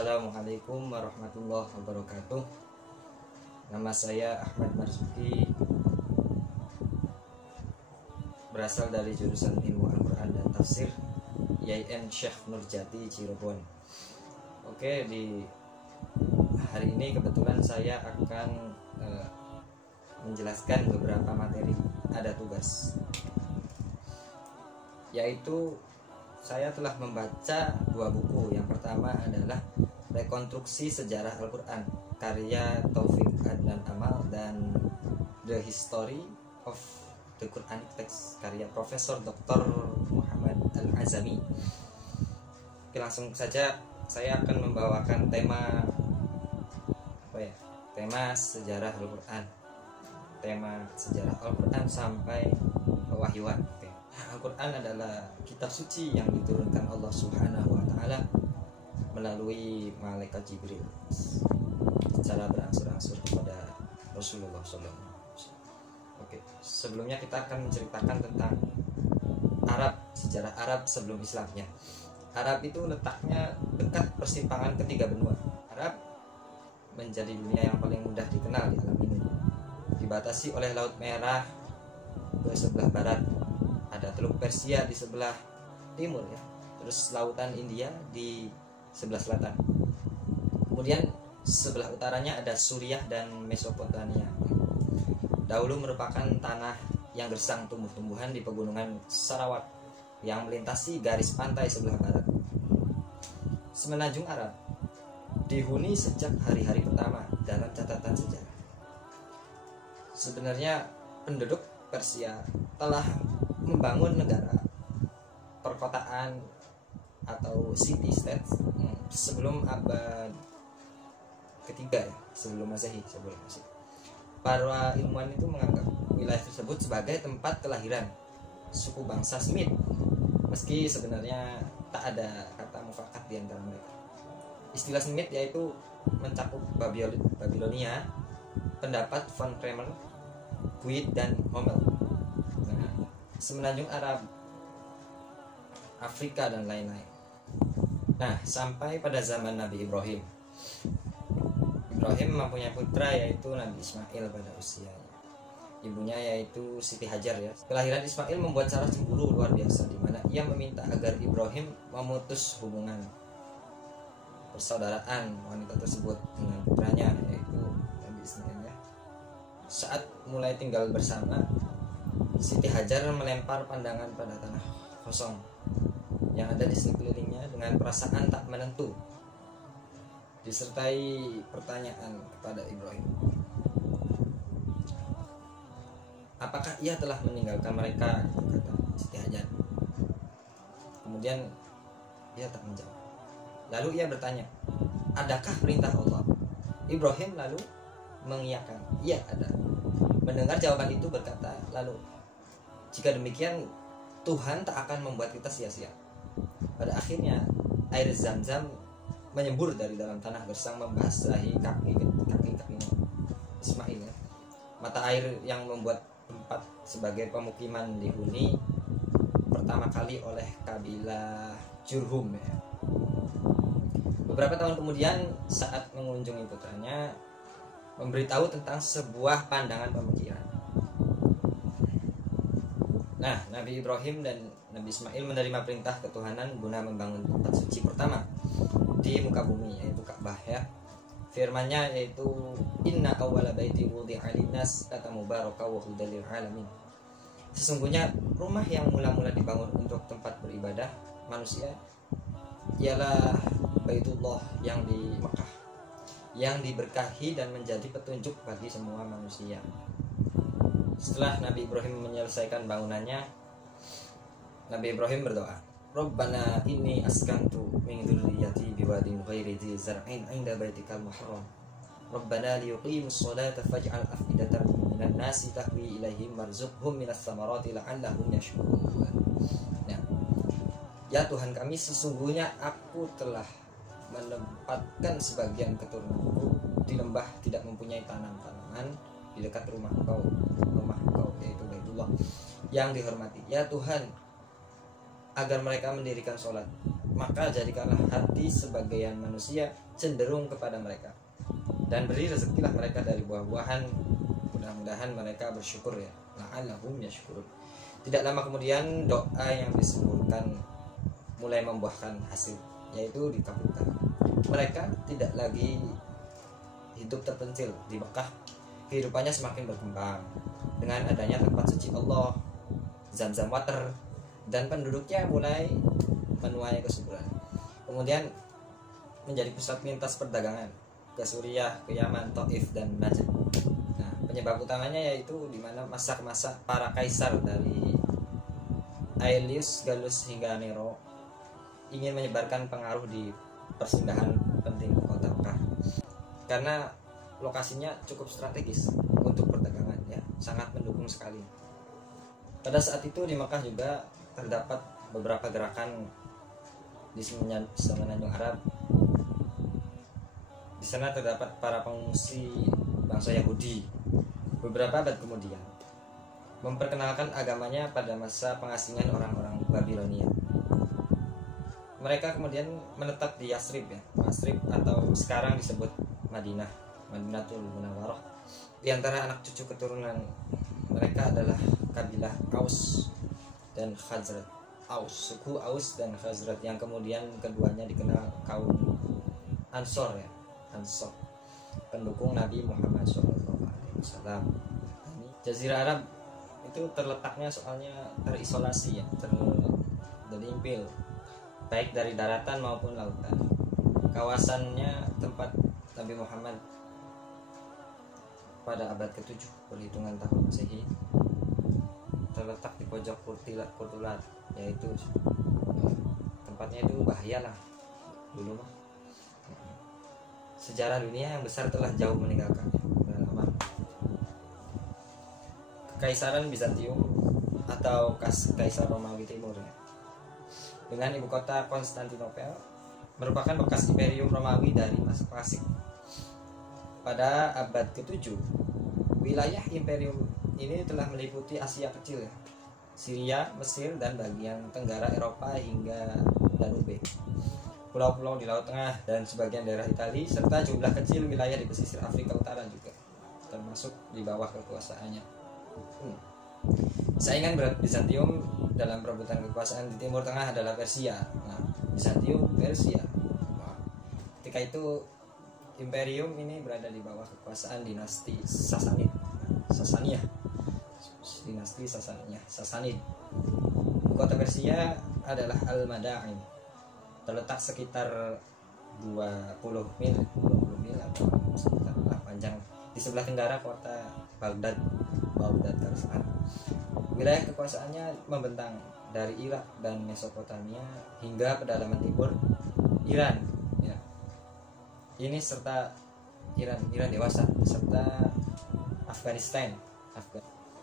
Assalamualaikum warahmatullahi wabarakatuh. Nama saya Ahmad Marzuki, berasal dari jurusan Ilmu Al-Quran dan Tafsir YIN Syekh Nurjati Cirebon. Oke, di hari ini kebetulan saya akan menjelaskan beberapa materi, ada tugas, yaitu saya telah membaca dua buku. Yang pertama adalah Rekonstruksi Sejarah Al-Quran karya Taufik Adnan Amal, dan The History of the Quranic Text karya Profesor Dr. Muhammad Al-Azami. Oke, langsung saja saya akan membawakan tema tema sejarah Al-Quran, tema sejarah Al-Quran sampai pewahyuan. Al-Quran adalah kitab suci yang diturunkan Allah Subhanahu wa Ta'ala melalui malaikat Jibril secara berangsur-angsur kepada Rasulullah SAW. Oke, sebelumnya kita akan menceritakan tentang Arab, sejarah Arab sebelum Islamnya. Arab itu letaknya dekat persimpangan ketiga benua. Arab menjadi dunia yang paling mudah dikenal di alam ini. Dibatasi oleh Laut Merah ke sebelah barat, ada Teluk Persia di sebelah timur ya, terus Lautan India di sebelah selatan. Kemudian sebelah utaranya ada Suriah dan Mesopotamia. Dahulu merupakan tanah yang gersang tumbuh-tumbuhan di pegunungan Sarawak yang melintasi garis pantai sebelah barat. Semenanjung Arab dihuni sejak hari-hari pertama dalam catatan sejarah. Sebenarnya penduduk Persia telah membangun negara perkotaan atau city state sebelum abad ketiga ya, sebelum Masehi. Para ilmuwan itu menganggap wilayah tersebut sebagai tempat kelahiran suku bangsa Semit, meski sebenarnya tak ada kata mufakat di antara mereka. Istilah Semit yaitu mencakup Babilonia, pendapat von Kremer, Guide dan Hommel. Semenanjung Arab, Afrika dan lain-lain. Nah, sampai pada zaman Nabi Ibrahim. Ibrahim mempunyai putra yaitu Nabi Ismail pada usianya. Ibunya yaitu Siti Hajar ya. Kelahiran Ismail membuat Sarah cemburu luar biasa, di mana ia meminta agar Ibrahim memutus hubungan persaudaraan wanita tersebut dengan putranya yaitu Nabi Ismail ya. Saat mulai tinggal bersama, Siti Hajar melempar pandangan pada tanah kosong yang ada di sekelilingnya dengan perasaan tak menentu, disertai pertanyaan kepada Ibrahim, apakah ia telah meninggalkan mereka, kata Siti Hajar. Kemudian ia tak menjawab. Lalu ia bertanya, adakah perintah Allah? Ibrahim lalu mengiyakan, iya ada. Mendengar jawaban itu berkata, lalu, jika demikian Tuhan tak akan membuat kita sia-sia. Pada akhirnya air Zam-Zam menyembur dari dalam tanah gersang membasahi kaki Ismail ya. Mata air yang membuat tempat sebagai pemukiman dihuni pertama kali oleh kabilah Jurhum ya. Beberapa tahun kemudian saat mengunjungi putranya, memberitahu tentang sebuah pandangan pemikiran. Nah, Nabi Ibrahim dan Nabi Ismail menerima perintah ketuhanan guna membangun tempat suci pertama di muka bumi, yaitu Ka'bah ya. Firman-Nya yaitu Inna awwala baiti wudi'a lin-nas kata mubaraka wa hudal lil alamin. Sesungguhnya rumah yang mula-mula dibangun untuk tempat beribadah manusia ialah Baitullah yang di Mekah, yang diberkahi dan menjadi petunjuk bagi semua manusia. Setelah Nabi Ibrahim menyelesaikan bangunannya, Nabi Ibrahim berdoa, Rabbana inni askantu min dzurriyyati biwadin ghairi dzi zar'in 'inda baitikal muharram. Rabbana liyuqimus sholata faj'al af'idatan minan nasi tahwi ilaihim warzuqhum minas samarati la'allahum yashkurun. Nah, ya Tuhan kami, sesungguhnya aku telah menempatkan sebagian keturunanku di lembah tidak mempunyai tanam-tanaman di dekat rumah engkau yaitu Baitullah yang dihormati. Ya Tuhan, agar mereka mendirikan sholat, maka jadikanlah hati sebagian manusia cenderung kepada mereka, dan beri rezekilah mereka dari buah-buahan, mudah-mudahan mereka bersyukur ya, la'allahum yashkurun. Tidak lama kemudian doa yang disebutkan mulai membuahkan hasil, yaitu dikabulkan. Mereka tidak lagi hidup terpencil di Mekah, kehidupannya semakin berkembang dengan adanya tempat suci Allah, Zam-Zam water, dan penduduknya mulai menuai kesuburan. Kemudian menjadi pusat lintas perdagangan ke Suriah, ke Yaman, Taif, dan Najd. Nah, penyebab utamanya yaitu di mana masa-masa para kaisar dari Aelius, Gallus hingga Nero ingin menyebarkan pengaruh di persinggahan penting kota Mekah, karena lokasinya cukup strategis untuk perdagangan ya, sangat mendukung sekali. Pada saat itu di Mekah juga terdapat beberapa gerakan di semenanjung Arab. Di sana terdapat para pengungsi bangsa Yahudi beberapa abad kemudian memperkenalkan agamanya pada masa pengasingan orang-orang Babilonia. Mereka kemudian menetap di Yasrib ya, Yasrib atau sekarang disebut Madinah, Madinatul Munawwarah. Di antara anak cucu keturunan mereka adalah kabilah Aus dan Khazraj. Suku Aus dan Khazraj yang kemudian keduanya dikenal kaum Ansor ya, Ansor, pendukung Nabi Muhammad SAW. Jazirah Arab itu terletaknya soalnya terisolasi ya, terlimpil baik dari daratan maupun lautan. Kawasannya tempat Nabi Muhammad pada abad ke-7 perhitungan tahun Masehi terletak di pojok Kurtulat, yaitu tempatnya itu bahaya lah dulu mah. Sejarah dunia yang besar telah jauh meninggalkannya, sudah lama. Kekaisaran Bizantium atau Kaisar Romawi Timur ya, dengan ibu kota Konstantinopel, merupakan bekas imperium Romawi dari masa klasik. Pada abad ke-7, wilayah imperium ini telah meliputi Asia Kecil ya, Syria, Mesir, dan bagian tenggara Eropa hingga Danube, pulau-pulau di Laut Tengah, dan sebagian daerah Italia, serta jumlah kecil wilayah di pesisir Afrika Utara juga termasuk di bawah kekuasaannya. Saingan berat Bizantium dalam perebutan kekuasaan di Timur Tengah adalah Persia. Nah, Bizantium, Persia. Nah, ketika itu imperium ini berada di bawah kekuasaan dinasti Sasaniyah. Dinasti Sasanid. Kota Persia adalah Al-Madain. Terletak sekitar 20 mil atau sekitar panjang di sebelah tenggara kota Baghdad sekarang. Wilayah kekuasaannya membentang dari Irak dan Mesopotamia hingga pedalaman timur Iran ya. Ini serta Iran dewasa serta Afghanistan.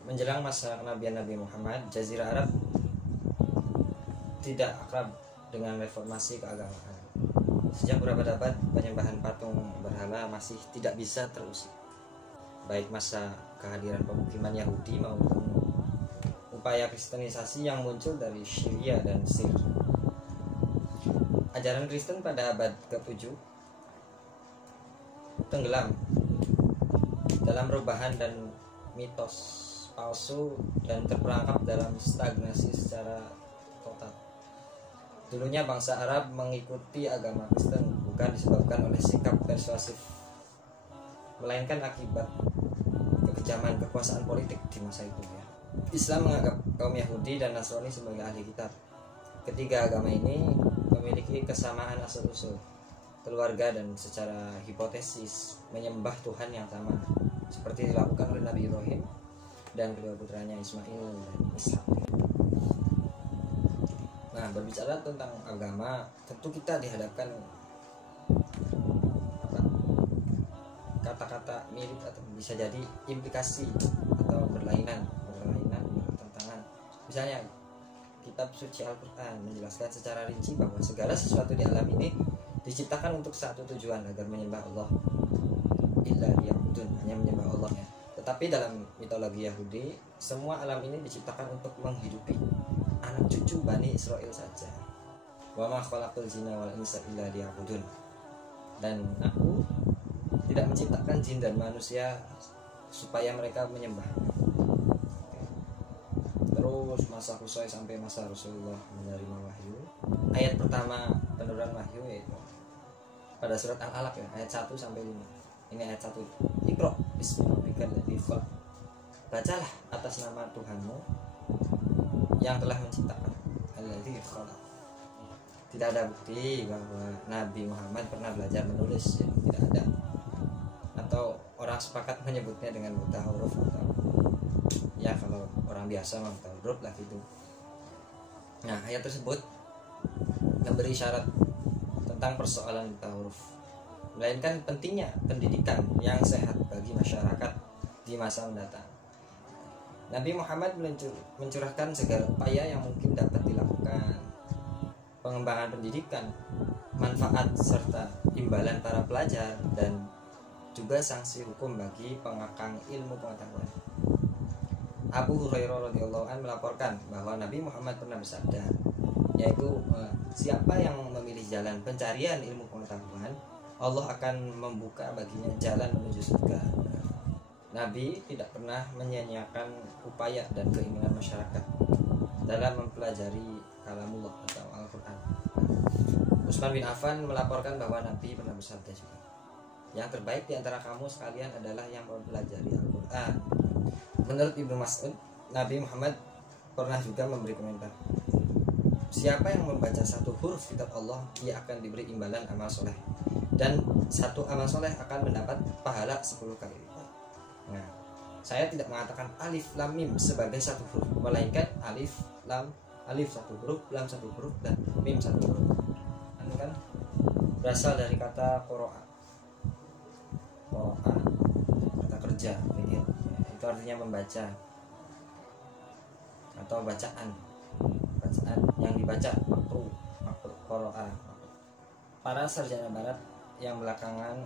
Menjelang masa kenabian Nabi Muhammad, Jazirah Arab tidak akrab dengan reformasi keagamaan. Sejak beberapa abad, penyembahan patung berhala masih tidak bisa terusir. Baik masa kehadiran pemukiman Yahudi maupun upaya kristenisasi yang muncul dari Syria dan Mesir. Ajaran Kristen pada abad ke-7 tenggelam dalam perubahan dan mitos palsu dan terperangkap dalam stagnasi secara total. Dulunya bangsa Arab mengikuti agama Kristen bukan disebabkan oleh sikap persuasif, melainkan akibat kekejaman kekuasaan politik di masa itu ya. Islam menganggap kaum Yahudi dan Nasrani sebagai ahli kitab. Ketiga agama ini memiliki kesamaan asal-usul, keluarga, dan secara hipotesis menyembah Tuhan yang sama, seperti dilakukan oleh Nabi Ibrahim dan kedua putranya Ismail dan Ishak. Nah, berbicara tentang agama, tentu kita dihadapkan kata-kata mirip atau bisa jadi implikasi atau berlainan bertentangan. Misalnya kitab suci Al-Quran menjelaskan secara rinci bahwa segala sesuatu di alam ini diciptakan untuk satu tujuan, agar menyembah Allah. Illa liya'budun, hanya menyembah Allah ya. Tetapi dalam mitologi Yahudi, semua alam ini diciptakan untuk menghidupi anak cucu Bani Israel saja. wa ma khalaqul jinna wal insa illa liya'budun. Dan aku tidak menciptakan jin dan manusia supaya mereka menyembah. Terus masa Qusay sampai masa Rasulullah menerima wahyu. Ayat pertama penurunan wahyu yaitu pada surat Al-Alaq ya, ayat 1 sampai 5. Ini ayat 1. Iqra bismi rabbikal ladzi khalaq. Bacalah atas nama Tuhanmu yang telah menciptakan. Alladzi khalaq. Tidak ada bukti bahwa Nabi Muhammad pernah belajar menulis, ya, tidak ada. Atau orang sepakat menyebutnya dengan buta huruf, atau ya kalau orang biasa mah buta huruf lah gitu. Nah, ayat tersebut memberi syarat tentang persoalan buta huruf, melainkan pentingnya pendidikan yang sehat bagi masyarakat di masa mendatang. Nabi Muhammad mencurahkan segala upaya yang mungkin dapat dilakukan, pengembangan pendidikan, manfaat serta imbalan para pelajar, dan juga sanksi hukum bagi pengakang ilmu pengetahuan. Abu Hurairah radhiyallahu anhu melaporkan bahwa Nabi Muhammad pernah bersabda, yaitu siapa yang memilih jalan pencarian ilmu pengetahuan, Allah akan membuka baginya jalan menuju surga. Nabi tidak pernah menyia-nyiakan upaya dan keinginan masyarakat dalam mempelajari kalamullah atau Al-Quran. Utsman bin Affan melaporkan bahwa Nabi pernah bersabda juga, yang terbaik di antara kamu sekalian adalah yang mempelajari Al-Quran. Menurut Ibnu Mas'ud, Nabi Muhammad pernah juga memberi komentar, siapa yang membaca satu huruf kitab Allah, ia akan diberi imbalan amal soleh, dan satu amal soleh akan mendapat pahala 10 kali lipat. Nah, saya tidak mengatakan alif lam mim sebagai satu huruf, melainkan alif satu huruf, lam satu huruf, dan mim satu huruf. Anu kan berasal dari kata qoro'a, kata kerja, fi'il. Itu artinya membaca atau bacaan yang dibaca, makru qoro'a. Para sarjana barat yang belakangan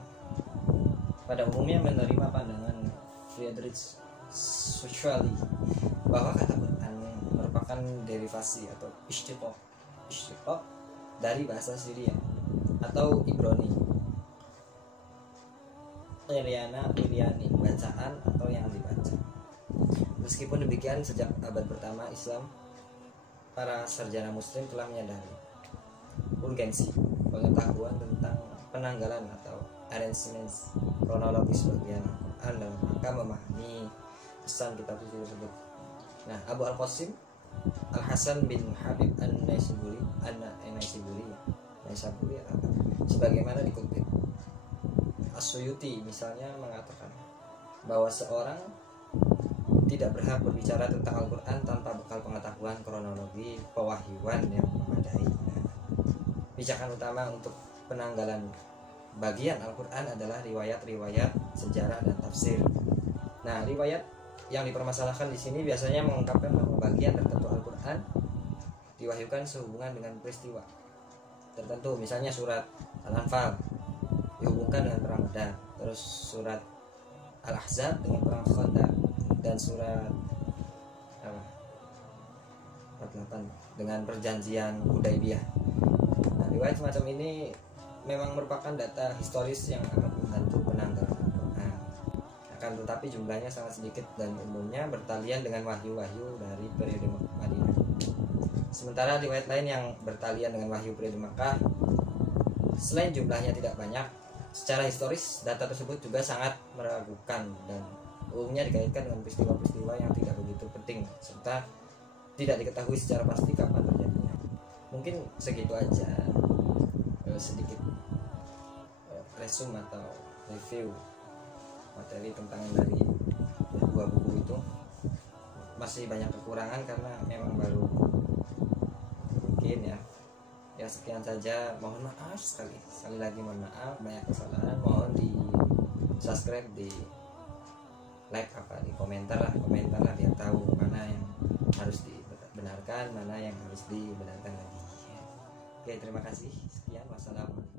pada umumnya menerima pandangan Friedrich Schally bahwa kata Quran merupakan derivasi atau istiqaq dari bahasa Syria atau Ibrani, Qiryani, bacaan atau yang dibaca. Meskipun demikian, sejak abad pertama Islam, para sarjana muslim telah menyadari urgensi pengetahuan tentang penanggalan atau arrangements kronologis bagian Al-Quran dalam rangka memahami pesan kitab suci tersebut. Nah, Abu Al-Qasim Al-Hasan bin Habib An-Naisaburi sebagaimana dikutip As-Suyuti misalnya mengatakan bahwa seorang tidak berhak berbicara tentang Al-Quran tanpa bekal pengetahuan kronologi pewahyuan yang memadai. Pijakan utama untuk penanggalan bagian Al-Quran adalah riwayat-riwayat sejarah dan tafsir. Nah, riwayat yang dipermasalahkan di sini biasanya mengungkapkan bahwa bagian tertentu Al-Quran diwahyukan sehubungan dengan peristiwa tertentu, misalnya surat Al-Anfal dihubungkan dengan perang Badar, terus surat Al-Ahzab dengan perang Khandaq, dan surat 48 dengan perjanjian Hudaybiyah. Nah, riwayat semacam ini memang merupakan data historis yang akan membantu penanggalan Al-Quran. Akan tetapi jumlahnya sangat sedikit dan umumnya bertalian dengan wahyu-wahyu dari periode Madinah. Sementara riwayat lain yang bertalian dengan wahyu periode Makkah, selain jumlahnya tidak banyak, secara historis data tersebut juga sangat meragukan dan umumnya dikaitkan dengan peristiwa-peristiwa yang tidak begitu penting serta tidak diketahui secara pasti kapan terjadinya. Mungkin segitu aja sedikit resume atau review materi tentang dari dua buku itu. Masih banyak kekurangan karena memang baru mungkin ya sekian saja. Mohon maaf sekali lagi mohon maaf, banyak kesalahan. Mohon di subscribe, di like, di komentar lah biar tahu mana yang harus dibenarkan, mana yang harus dibenarkan lagi. Oke, terima kasih. Sekian, wassalamualaikum.